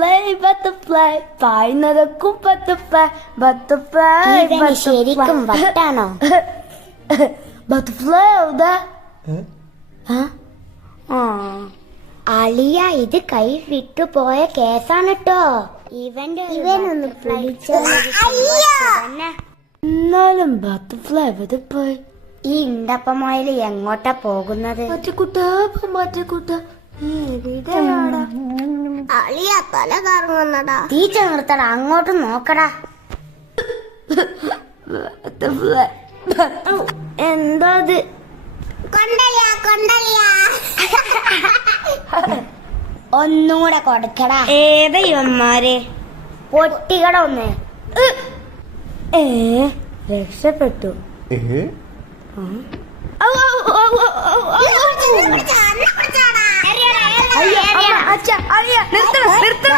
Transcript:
Butterfly പായുന്നതൊക്കും butterfly ശരിക്കും വട്ടാണോ? Butterfly എവിടെ? അളിയ, ഇത് കൈ വിട്ടുപോയ കേസാണ് കേട്ടോ. ഇവനൊന്ന് എന്നാലും ബട്ടർഫ്ലൈ എവിടെ പോയി? ഈ ഇണ്ടപ്പമായില് എങ്ങോട്ടാ പോകുന്നത്? അളിയ, തല കറങ്ങുന്നടാ. തീറ്റ നിർത്തടാ, അങ്ങോട്ട് നോക്കടാ. എന്താ അത്? ഒന്നുകൂടെ കൊടുക്കടാ. ഏതാ ഇവന്മാര്? പൊട്ടിക്കട ഒന്ന്. രക്ഷപ്പെട്ടു. നിർത്തണം.